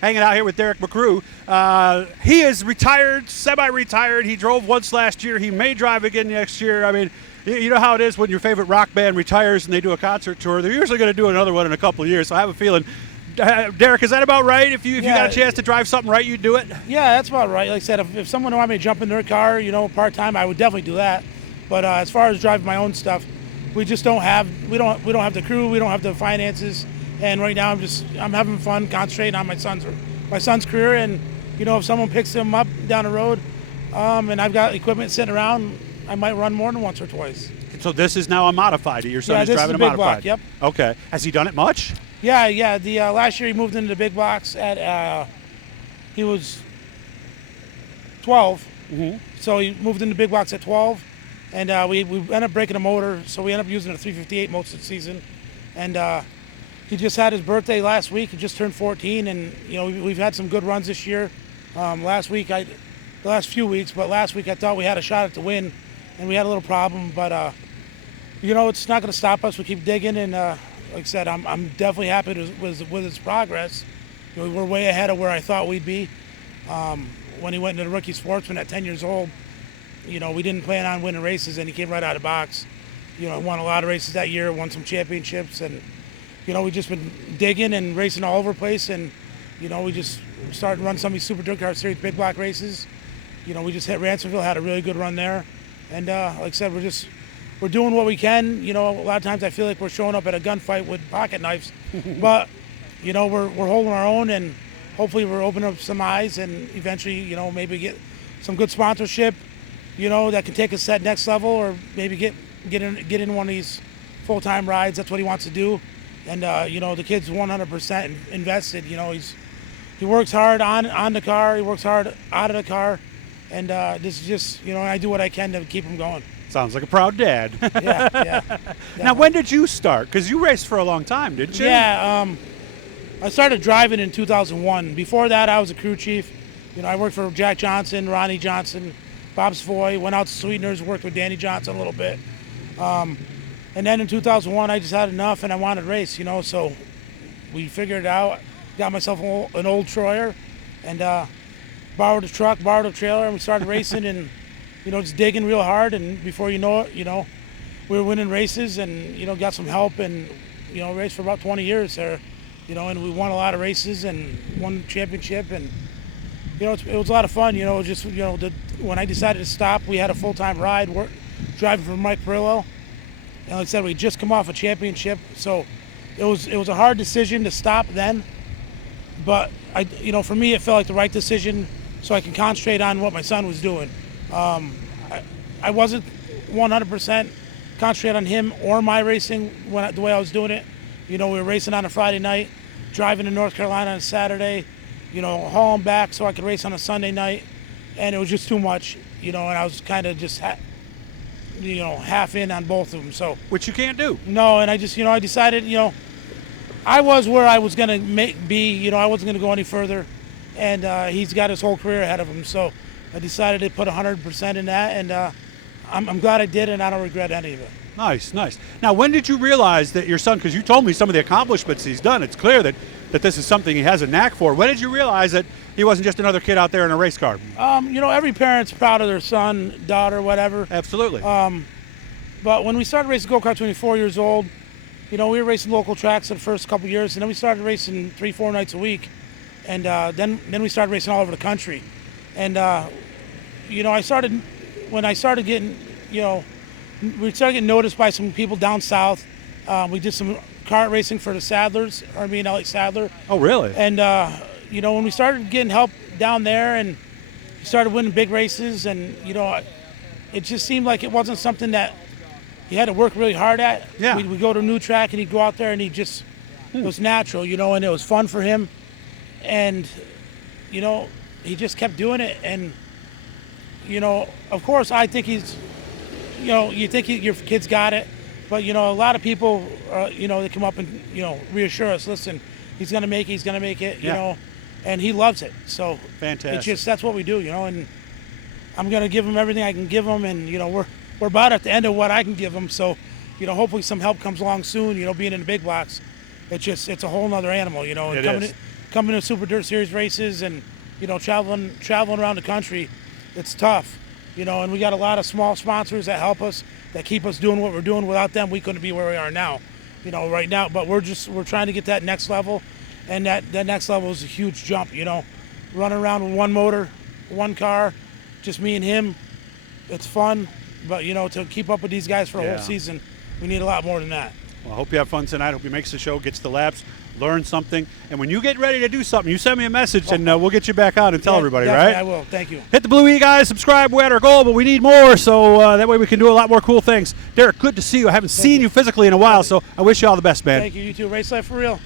hanging out here with Derrick Mcgrew. He is retired, semi-retired. He drove once last year. He may drive again next year. I mean, you know how it is when your favorite rock band retires and they do a concert tour. They're usually going to do another one in a couple of years. So I have a feeling, Derrick, is that about right? If you got a chance to drive something right, you'd do it? Yeah, that's about right. Like I said, if someone wanted me to jump in their car, part-time, I would definitely do that. But as far as driving my own stuff, we just don't have the crew, we don't have the finances, and right now I'm having fun concentrating on my son's career, and if someone picks him up down the road, and I've got equipment sitting around, I might run more than once or twice. So this is now a modified. Your son is driving a big modified. Block, yep. Okay. Has he done it much? Yeah. The last year he moved into the big blocks at he was 12. Mm-hmm. So he moved into big blocks at 12, and we ended up breaking a motor, so we ended up using a 358 most of the season. And he just had his birthday last week. He just turned 14, and we've had some good runs this year. Last week, the last few weeks, but last week I thought we had a shot at the win, and we had a little problem. But it's not going to stop us. We keep digging, and like I said, I'm definitely happy with his progress. We're way ahead of where I thought we'd be. When he went into the rookie sportsman at 10 years old, we didn't plan on winning races, and he came right out of the box. Won a lot of races that year, won some championships, and we just been digging and racing all over the place, and we just started to run some of these Super Dirt Car Series big block races. We just hit Ransomville, had a really good run there, and like I said, we're doing what we can. A lot of times I feel like we're showing up at a gunfight with pocket knives, but we're holding our own, and hopefully we're opening up some eyes, and eventually maybe get some good sponsorship that can take us to that next level, or maybe get in one of these full-time rides. That's what he wants to do. And the kid's 100% invested. He works hard on the car. He works hard out of the car, and this is just I do what I can to keep him going. Sounds like a proud dad. Yeah. Now, when did you start? Because you raced for a long time, didn't you? Yeah. I started driving in 2001. Before that, I was a crew chief. I worked for Jack Johnson, Ronnie Johnson, Bob Savoy. Went out to Sweeteners, worked with Danny Johnson a little bit. And then in 2001, I just had enough, and I wanted to race, so we figured it out. Got myself an old Troyer, and borrowed a truck, borrowed a trailer, and we started racing, and, just digging real hard. And before you know it, we were winning races, and, got some help, and, raced for about 20 years there, and we won a lot of races and won the championship. And, it was a lot of fun, when I decided to stop, we had a full-time ride, driving for Mike Perillo. And like I said, we just come off a championship, so it was a hard decision to stop then. But for me, it felt like the right decision, so I can concentrate on what my son was doing. I wasn't 100% concentrate on him or my racing the way I was doing it. We were racing on a Friday night, driving to North Carolina on a Saturday, hauling back so I could race on a Sunday night, and it was just too much, and I was kind of just half in on both of them. So which you can't do. No, and I just I decided I was where I was gonna be. I wasn't gonna go any further, and he's got his whole career ahead of him. So I decided to put 100% in that, and I'm glad I did, and I don't regret any of it. Nice. Now, when did you realize that your son, because you told me some of the accomplishments he's done, it's clear that this is something he has a knack for. When did you realize that he wasn't just another kid out there in a race car? Every parent's proud of their son, daughter, whatever. Absolutely. But when we started racing go-karts when we were 4 years old, we were racing local tracks for the first couple of years, and then we started racing 3-4 nights a week, and then we started racing all over the country. And I started getting noticed by some people down south. We did some kart racing for the Sadlers, me and Elliot Sadler. Oh, really? And when we started getting help down there, and we started winning big races, and it just seemed like it wasn't something that he had to work really hard at. Yeah. We'd go to a new track, and he'd go out there, and it was natural, and it was fun for him. And, he just kept doing it. And, of course, I think he's, you think your kid's got it. But, a lot of people, they come up and, reassure us, listen, he's going to make it, and he loves it. So fantastic. That's what we do, and I'm going to give him everything I can give him, and, we're about at the end of what I can give him. So, hopefully some help comes along soon, being in the big blocks. It's a whole nother animal, coming to Super Dirt Series races and, traveling around the country, it's tough, and we got a lot of small sponsors that help us, that keep us doing what we're doing. Without them, we couldn't be where we are now, right now. But we're trying to get that next level, and that next level is a huge jump, running around with one motor, one car, just me and him. It's fun, but, to keep up with these guys for a whole season, we need a lot more than that. Well, I hope you have fun tonight. I hope he makes the show, gets the laps, learn something. And when you get ready to do something, you send me a message, and we'll get you back on and tell everybody, right? I will. Thank you. Hit the Blue E, guys. Subscribe. We're at our goal, but we need more, so that way we can do a lot more cool things. Derrick, good to see you. I haven't seen you physically in a while, so I wish you all the best, man. Thank you. You too. Race life for real.